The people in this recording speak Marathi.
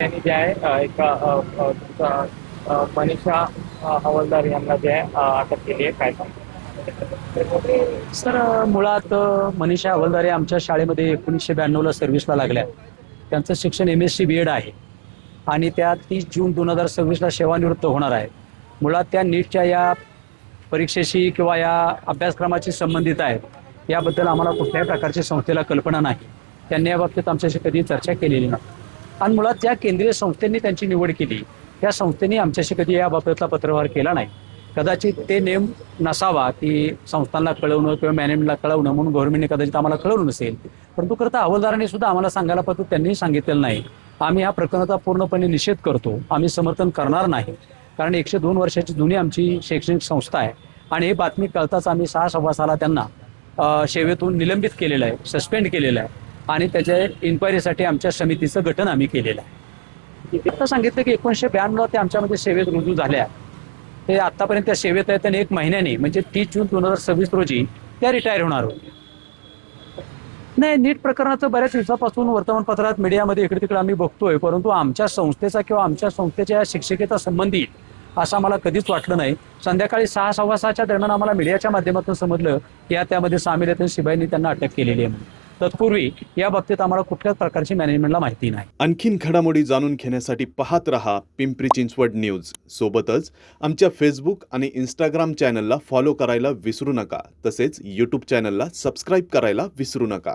त्यांनी जे आहे तुमचा मनीषा हवालदार यांना जे आहे अटक केली आहे. काय सांगता? सर मुळात मनीषा हवालदारे आमच्या शाळेमध्ये 1992ला सर्व्हिसला लागल्या. त्यांचं शिक्षण MSc BEd आहे आणि त्या 30 जून 2026ला सेवानिवृत्त होणार आहे. मुळात त्या नीटच्या या परीक्षेशी किंवा या अभ्यासक्रमाशी संबंधित आहेत. याबद्दल आम्हाला कुठल्याही प्रकारची संस्थेला कल्पना नाही. त्यांनी याबाबतीत आमच्याशी कधी चर्चा केलेली नाही आणि मुळात ज्या केंद्रीय संस्थेंनी त्यांची निवड केली त्या संस्थेने आमच्याशी कधी याबाबतला पत्रव्यवहार केला नाही. कदाचित ते नेम नसावा की संस्थांना कळवणं किंवा मॅनेजमेंटला कळवणं म्हणून गव्हर्नमेंटने कदाचित आम्हाला कळवलं नसेल. परंतु करता हवालदारांनी सुद्धा आम्हाला सांगायला पाहिजे, त्यांनी सांगितलेलं नाही. आम्ही या प्रकरणाचा पूर्णपणे निषेध करतो. आम्ही समर्थन करणार नाही, कारण 102 वर्षाची जुनी आमची शैक्षणिक संस्था आहे आणि ही बातमी कळताच आम्ही 6 सव्वा त्यांना सेवेतून निलंबित केलेलं आहे, सस्पेंड केलेलं आहे आणि त्याच्या इन्क्वायरीसाठी आमच्या समितीचं गठन आम्ही केलेलं आहे. आता सांगितलं की 1992ला ते आमच्यामध्ये सेवेत रुजू झाल्या. ते आतापर्यंत त्या सेवेत आहेत आणि 1 महिन्याने म्हणजे 30 जून 2026 रोजी त्या रिटायर होणार होत्या. नाही, नीट प्रकरणाचं बऱ्याच दिवसापासून वर्तमानपत्रात मीडियामध्ये इकडे तिकडे आम्ही बघतोय, परंतु आमच्या संस्थेचा किंवा आमच्या संस्थेच्या शिक्षकेचा संबंधित असं आम्हाला कधीच वाटलं नाही. संध्याकाळी 6 सव्वा 6च्या दरम्यान आम्हाला मीडियाच्या माध्यमातून समजलं की त्यामध्ये सामील आहेत आणि शिबाईंनी त्यांना अटक केलेली आहे म्हणून. तत्पूर्वी या बाबतीत आम्हाला कुठल्याच प्रकारची मॅनेजमेंटला माहिती नाही. आणखीन घडामोडी जाणून घेण्यासाठी पाहत रहा पिंपरी चिंचवड न्यूज. सोबतच आमच्या फेसबुक आणि इंस्टाग्राम चॅनलला फॉलो करायला विसरू नका. तसेच यूट्यूब चॅनलला सबस्क्राईब करायला विसरू नका.